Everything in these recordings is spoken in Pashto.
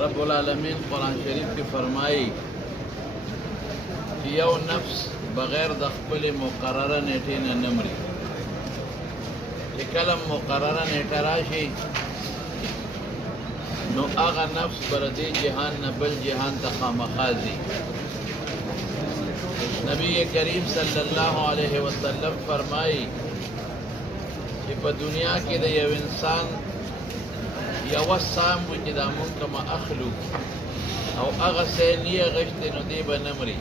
رب العالمین قرآن شریف کی فرمائی کہ یو نفس بغیر د خپل مقرره نیټې نه نه مري. چې کله مقرره نیټه راشي نو هغه نفس به د دې جهان نه بل جهان ته خامخا ځي. نبی کریم صلی الله علیه وسلم فرمایي چې په دنیا کې د یو انسان یوه سام وي چې دا مونږ کومه اخلو او هغه څه نیه غشتې نو دی به نه مري،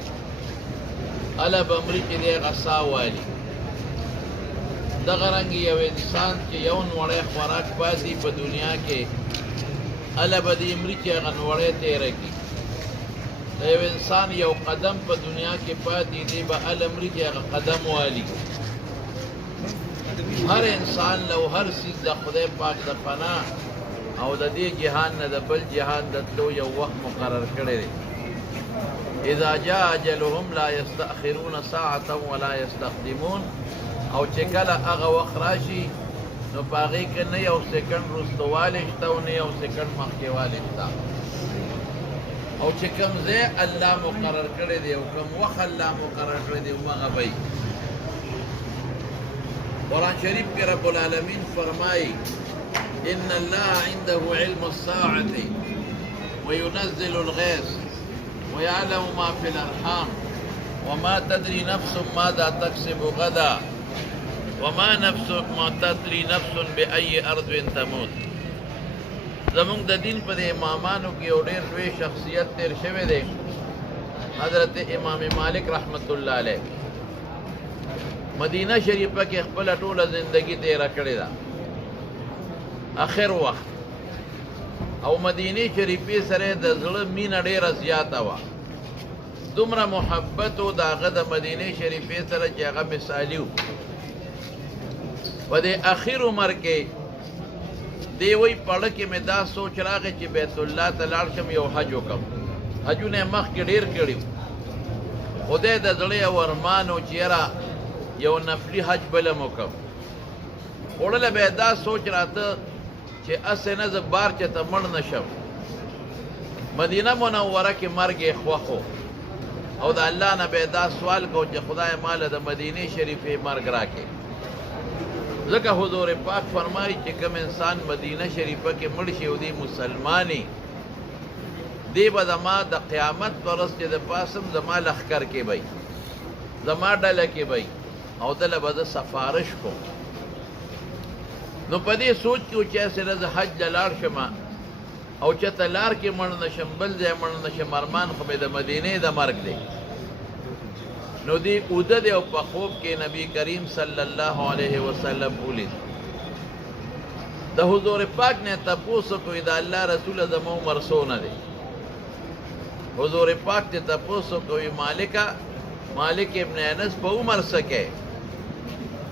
هله به مري چې دی هغه ساه والي. دغه رنګ یو انسان چې یو نوړی خوراک پاتې په دنیا کې هله به دی مري چې هغه نوړی تېره کړي. د یو انسان یو قدم په دنیا کې پاتې دی به هله مري چې هغه قدم والي. هر انسان له هر څیز د خدای پاک د پناه او د دې جهان نه د بل جهان د تلو یو وخت مقرر کړی دی. اذا جاء اجلهم لا يستأخرون ساعة ولا يستقدمون. او چې کله هغه وخت راشي نو په هغې کې نه یو سکنډ وروستوالی شته او نه یو سکنډ مخکېوالی شته. او چې کوم ځای الله مقرر کړی دی او کوم وخت الله مقرر کړی دی همغه به وي. قرآن شریف کې رب العالمین فرمایي إن الله عنده علم الساعة وينزل الغيث ويعلم ما في الأرحام وما تدري نفس ماذا تكسب غدا وما تدري نفس بأي أرض تموت. زمونږ د دین په دې امامانو کې یو ډېر لوی شخصیت تېر شوی دی، حضرت امام مالک رحمت الله علیه. مدینه شریفه کې خپله ټوله زندگی تېره کړې ده، اخر وخت. او مدینه شریفې سره د زړه مینه ډېره زیاته وه، دومره محبت و د هغه د مدینه شریفې سره چې هغه مثالي و. په دې اخر عمر کې دی وی پړه کې مې دا سوچ راغی چې بیت الله ته لاړ شم یو حج وکړم. حجونه یې مخکې ډېر کړي وو، خدای د زړه یو ارمان و چې یاره یو نفلي حج بله م وکړم. وړله به یې دا سوچ راته چې هسې نه زه بار چېته مړ نه شم. مدینه منوره کې مرګ یې خوښ و او د الله نه به یې دا سوال کو چې خدای ماله د مدینې شریفې مرګ راکړې. ځکه حضور پاک فرمایي چې کوم انسان مدینه شریفه کې مړ شي او دی مسلماني، دی به زما د قیامت په ورځ چې د پاسم زما لښکر کې به زما ډله کې به او دله به زه سفارش کوم. نو په دې سوچ کې و چې هسې نه زه حج له لاړ شم او چېرته لار کې مړ نه شم، بل ځای مړ نه شم، ارمان خو مې د مدینې د مرګ دی. نو دی اوده دی او په خوب کې نبی کریم صلی الله علیه وسلم ولید. د حضور پاک نه تپوس کوي د الله رسوله زما عمر څونه دی؟ حضور پاک ته تپوس کوي مالک ابن انس په عمر څه کوي؟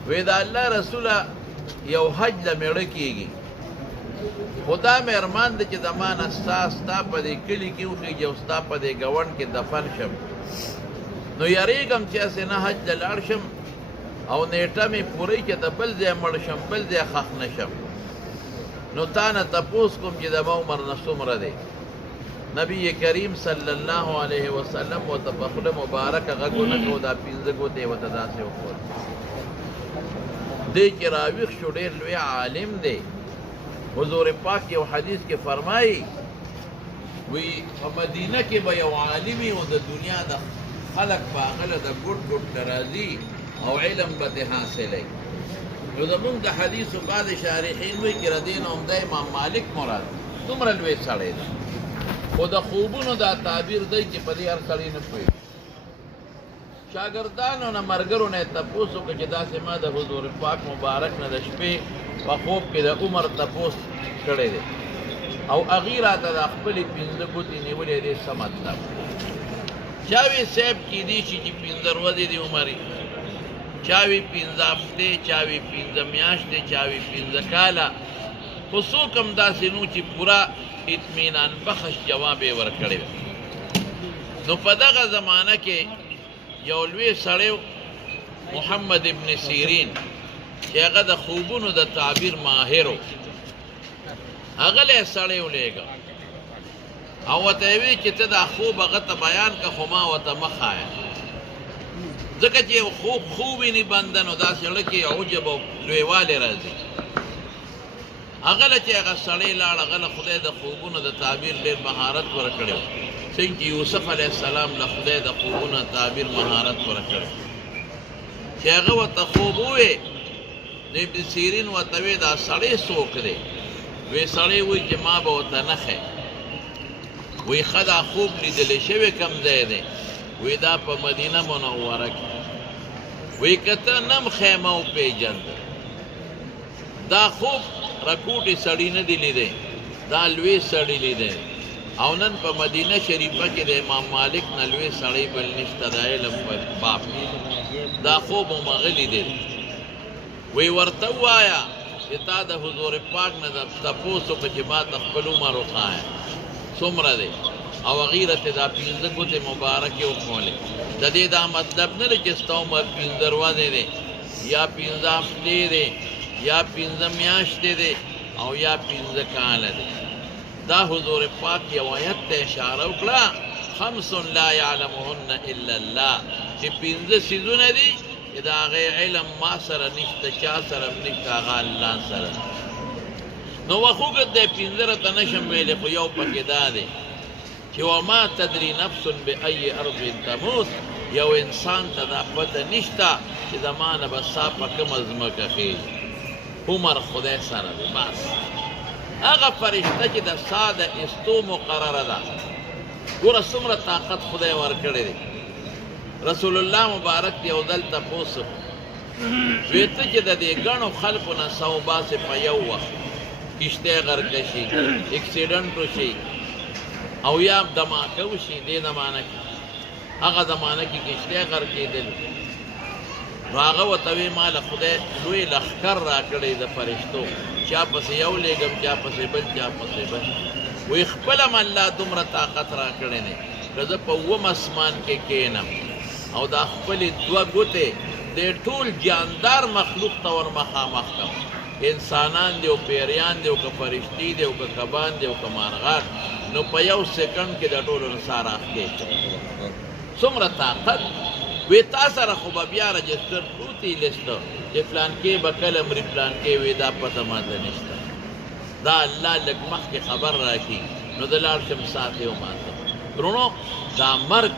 وی د الله رسوله یو حج له میړه کېږي، خدا مې ارمان دی چې زما نه ستا په دې کلي کې وخېږي او ستا په دې ګاونډ کې دفن شم. نو یریږم چې هسې نه حج له لاړ شم او نیټه مې پوره چې د بل ځای مړ شم، بل ځای ښخ نه شم. نو تا نه تپوس کوم چې زما عمر نه څومره دی؟ نبی کریم صلی الله علیه وسلم ورته په خوله مبارکه غږ ونه کړو، دا پنځه ګوتې یې ورته داسې وښول. دی چې راویښ شو ډېر لوی عالم دی. حضور پاک یو حدیث کې فرمایي وی په مدینه کې به یو عالم وي او د دنیا د خلق به هغه له د ګوټ ګوټ ته راځي او علم به ترې حاصلوي. نو زمونږ د حدیثو بعضې شارحین وایي چې ردې نه عمده امام مالک مراد دومره لوی سړی دی، خو د خوبونو دا تعبیر دی چې په دې هر سړی نه پوهېږي. شاګردانو نه ملګرو نه یې تپوس وکړه چې داسې ما د حضور پاک مبارک نه د شپې په خوب کې د عمر تپوس کړی دی او هغې راته د خپلې پنځه ګوتې نیولې دی. څه مطلب؟ چا وی صاحب کیدی شي چې 15 ورځې دی عمر، چا وی 15 هفتې، چا وی 15 میاشتې، چا وی 15 کاله، خو څوک هم داسې نو چې پوره اطمینان بخش جواب یې ورکړی. نو په دغه زمانه کې یو لوی سړی محمد ابن سیرین چې هغه د خوبونو د تعبیر ماهر و، هغه له سړی ولېږه او ورته یې ویل چې ته دا خوب هغه ته بیان که خو ما ورته مه ښایه ځکه چې یو خوب ویني بنده نو داسې زړه کې عجب او لویوالی راځي هغه له چې هغه سړی لاړ هغه له خدای د خوبونو د تعبیر ډېر مهارت ورکړی و څنګه چې یوسف علیه السلام له خدای د خوبونو تعبیر مهارت ورکړی چې هغه ورته خوب ووی نو ابن سیرین ورته وی دا سړی څوک دی وی سړی وی چې ما به ورته نه ښی وی ښه دا خوب لیدلی شوی کم ځای دی وی دا په مدینه منوره کې وی که ته نه م ښی ما وپېژنده دا خوب رکوټې سړي نه دی لیدی دا لوی سړي لیدی او نن په مدینه شریفه کې د امام مالک نه لوی سړی بل نشته د علم په باب دا خوب هم هغه لیدی وی ورته ووایه چې تا د حضور پاک نه تپوس وکړه چې ما ته خپل عمر وښایه څومره دی او هغې راته دا پنځه ګوتې مبارکې وښولې د دې دا مطلب نه دی چې ستا عمر پنځه ورځې دی یا پنځه هفتې دی یا پنځه میاشتې دی او یا پنځه کاله دی دا حضور پاک یو آیت ته اشاره وکړه خمس لا یعلمهن الا الله چې پنځه څیزونه دي چې د هغې علم ما سره نشته چا سره هم نشته هغه الله سره نو وخوږد دی پنځه راته نشم ویلی خو یو پکې دا دی چې وما تدري نفس بأي أرض تموت یو انسان ته دا پته نشته چې زما نه به سا په کومه ځمکه خېږي عمر خدای سره دی بس هغه فرشته چې د سا د ایستو مقرره ده ګوره څومره طاقت خدای ورکړی دی رسول الله مبارک دی یو دل تپوس وی ته چې د دې ګڼو خلکو نه سا وباسې په یو وخت کشتی غرقه شي اکسیډنټ وشي او یا دماکه وشي دې زمانه کې هغه زمانه کې کشتی غرقېدل نو هغه ورته وی ما له خدای لوی لښکر راکړی د فرشتو چا پسې یو لېږم چا پسې بل چا پسې بل وی خپله م الله دومره طاقت راکړی دی که زه په اووم اسمان کې کښېنم او دا خپلې دوه ګوتې دې ټول جاندار مخلوق ته ور مخامخ کړم انسانان دی او پیریان دی او که فرشتي دی او که کبان دی او که مارغان نو په یو سیکنډ کې د ټولو نه سار اخکې څومره طاقت وی تا سره خو به بیا رجسټر پروتي لیسټ چې فلانکې به کله مري فلانکې وی دا پته ماته نشته دا الله لږ مخکې خبر راکړي نو د لاړ شم ساتې وماته درونو دا مرګ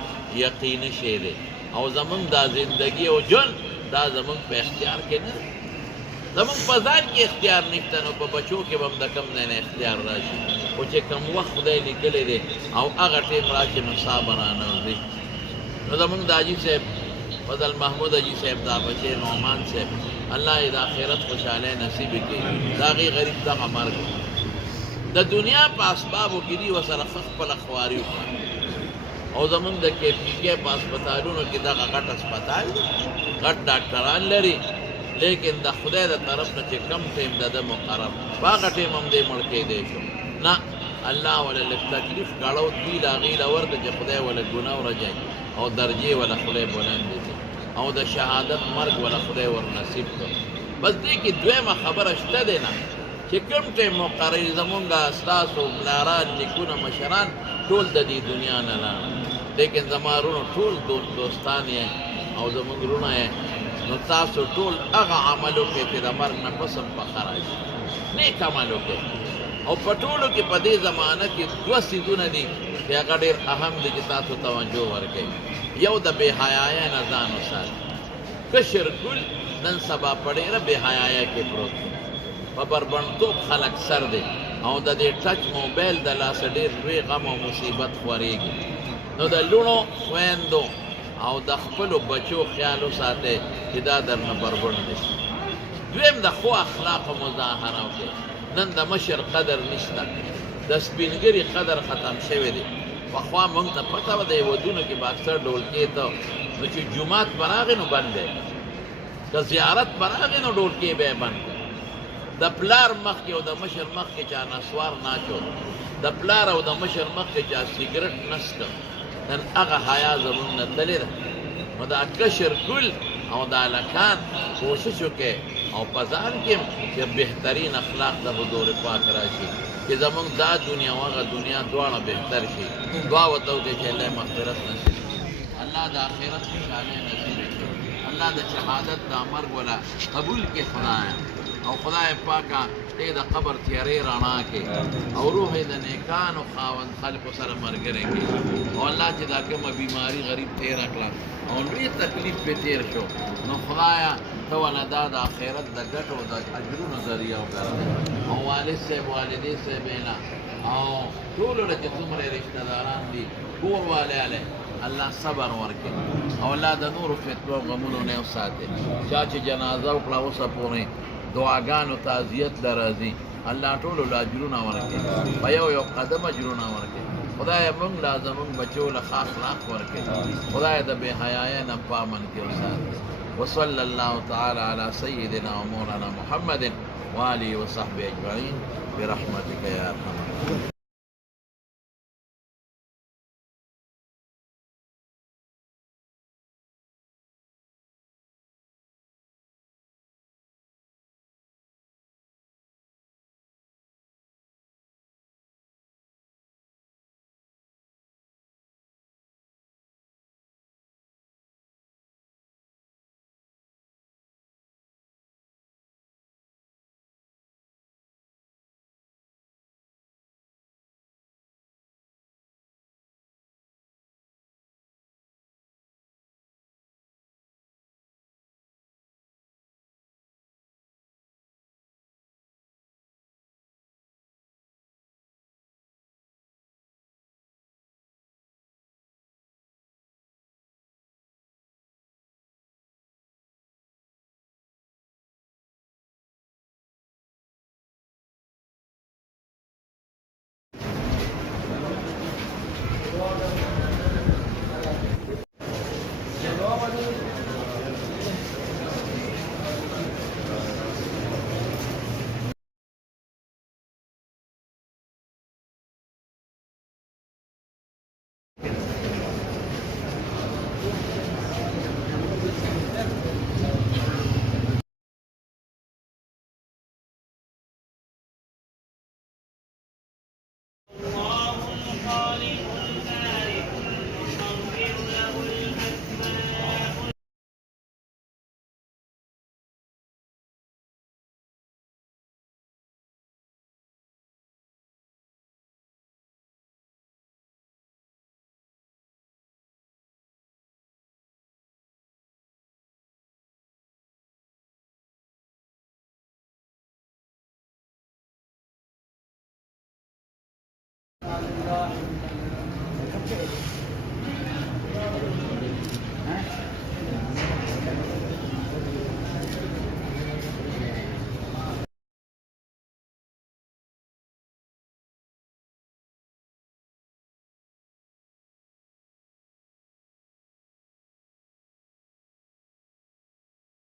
یقیني شی دی او زمونږ دا زندګي او ژوند دا زمونږ په اختیار کې نه زمونږ په ځان کې اختیار نشته نو په بچو کې به هم د کم ځای نه اختیار راشي خو چې کم وخت خدای لیکلی دی او هغه ټیم راشي نو سا به رانوځي نو زمونږ د حاجي صاحب فضل محمود حاجي صاحب دا بچی نعمان صاحب الله یې د آخرت خوشحالۍ نصیب کړي د هغې غریب دغه مرګ د دنیا په اسبابو کې دي ورسره ښه خپله خواري وکړه او زمونږ د KPK په هسپتالونو کې دغه غټ هسپتال دی غټ ډاکټران لري لیکن د خدای د طرف نه چې کم ټیم د ده مقرر په هغه ټیم هم دی مړ کېدی شو نه الله وله لږ تکلیف کړو تیل هغې له ورکړه چې خدای وله ګناه ورجوي او درجې وله خدای بلندې دي او د شهادت مرګ وله خدای ور نصیب کړو بس دې کې دویمه خبره شته دی نه چې کوم ټیم مقرر زمونږ ستاسو پلاران نیکونه مشران ټول د دې دنیا نه لاړل لیکن زما وروڼو ټول دوستان یې او زمونږ وروڼه یې نو تاسو ټول هغه عمل وکړئ چې د مرګ نه پس هم پخه راشي نیک عمل وکړئ او په ټولو کې په دې زمانه کې دوه څیزونه دي چې هغه ډېر اهم دي چې تاسو توجه ورکړئ یو د بې حیایۍ نه ځان وساتئ کشر ګل نن سبا په ډېره بې حیایۍ کې پروت دی په بربنډتوب خلک سر دی او د دې ټچ موبایل د لاسه ډېر لوی غم او مصیبت خورېږي نو د لوڼو خویندو او د خپلو بچو خیال وساتئ چې دا درنه بربنډ دی دویم د ښو اخلاقو مظاهره وکړئ نن د مشر قدر نشته د سپینګري قدر ختم شوی دی پخوا موږ ته پته وه د ودونو کې به اکثر ډولکې ته نو چې جومات به راغی نو بند دی که زیارت به راغی نو ډولکې به یې بند کړ د پلار مخکې او د مشر مخکې چا نسوار ناچود د پلار او د مشر مخکې چا سیګرټ نسته نن هغه حیا زموږ نه تلې ده نو دا کشر ګل او دا هلکان کوشش وکړئ او په ځان کې چې بهترین اخلاق د حضور پاک راشي چې زمونږ دا دنیا او هغه دنیا دواړه بهتر شي. دعا ورته وکړئ چې الله مغفرت نصیب کړي، الله د آخرت خوشحالۍ نصیب کړي، الله د شهادت دا مرګ ولا قبول کړي خدایه. او خدای پاکه دې د قبر تیارې رڼا کړي او روح یې د نیکانو خاوند خلکو سره ملګری کړي. او الله چې دا کومه بیماري غریب تېره کړه او لوی تکلیف پې تېر شو، نو خدایه ته ونه دا د آخرت د ګټو د اجرونو ذریعه وګرځې. او والد صاحب والدې صاحبینا او ټولو له چې څومره رشته داران دي کور والی الله صبر ورکړي او الله د نورو فتنو او غمونو نه وساتي. چا چې جنازه وکړه اوسه پورې دعاګانو تعزیت له راځي، الله ټولو له اجرونه ورکړي، په یو یو قدم اجرونه ورکړي. خدای موږ لا زموږ بچو له خاص راق ورکړي، خدای د بې حیایۍ نه په امن کې وساتي. وصلى الله تعالى على سيدنا ومولانا محمد وآله وصحبه أجمعين برحمتك يا أرحم الراحمين.